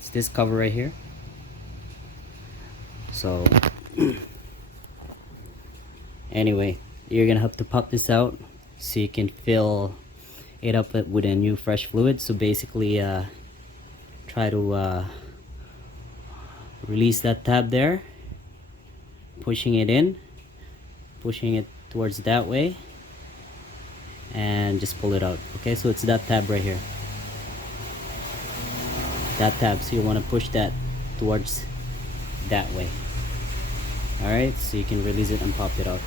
It's this cover right here. So anyway, you're gonna have to pop this out so you can fill it up with a new fresh fluid. So basically try to release that tab there, pushing it towards that way, and just pull it out. Okay, so it's that tab right here, that tab. So you want to push that towards that way. All right, so you can release it and pop it out.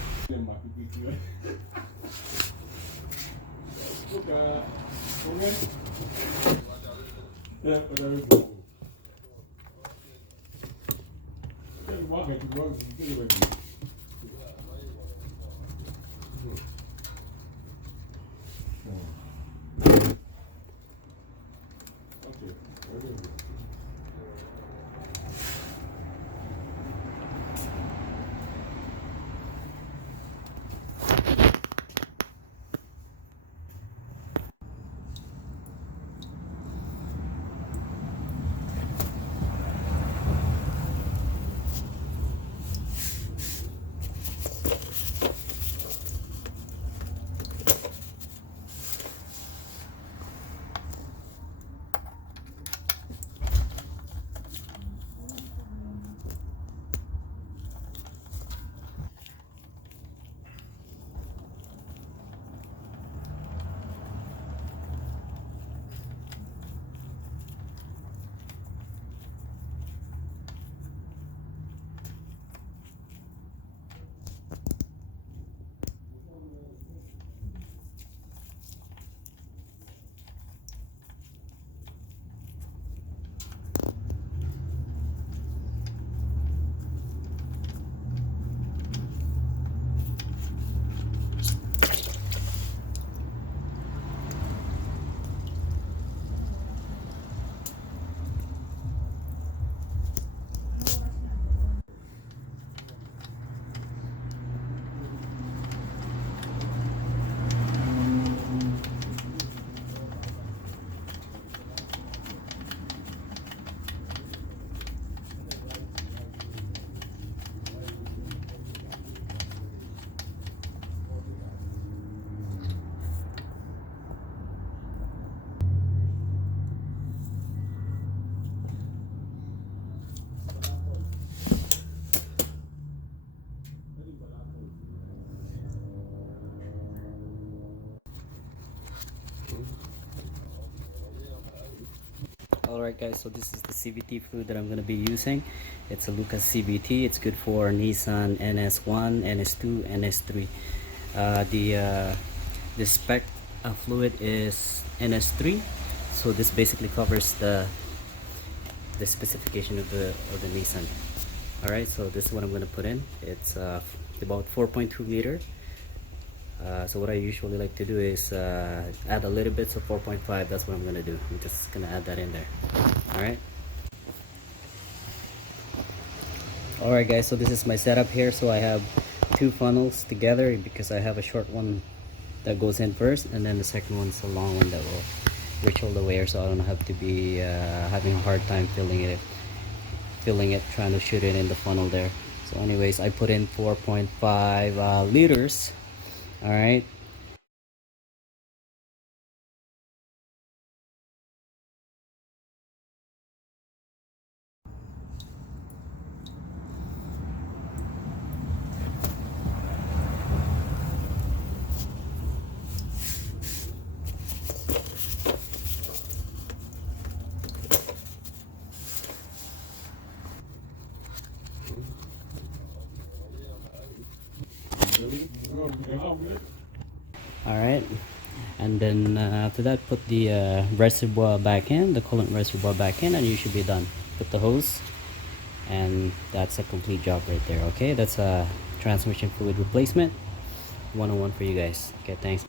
Alright guys, so this is the CVT fluid that I'm going to be using. It's a Lucas CVT. It's good for Nissan NS1, NS2, NS3. The spec fluid is NS3, so this basically covers the specification of the Nissan. Alright, so this is what I'm going to put in. It's about 4.2 liter. So what I usually like to do is add a little bit, so 4.5, that's what I'm going to do. I'm just going to add that in there. Alright guys, so this is my setup here. So I have two funnels together because I have a short one that goes in first, and then the second one's a long one that will reach all the way, so I don't have to be having a hard time filling it, trying to shoot it in the funnel there. So anyways, I put in 4.5 liters. All right. All right, and then after that, put the reservoir back in, the coolant reservoir back in, and you should be done. Put the hose, and that's a complete job right there. Okay, that's a transmission fluid replacement 101 for you guys. Okay, thanks.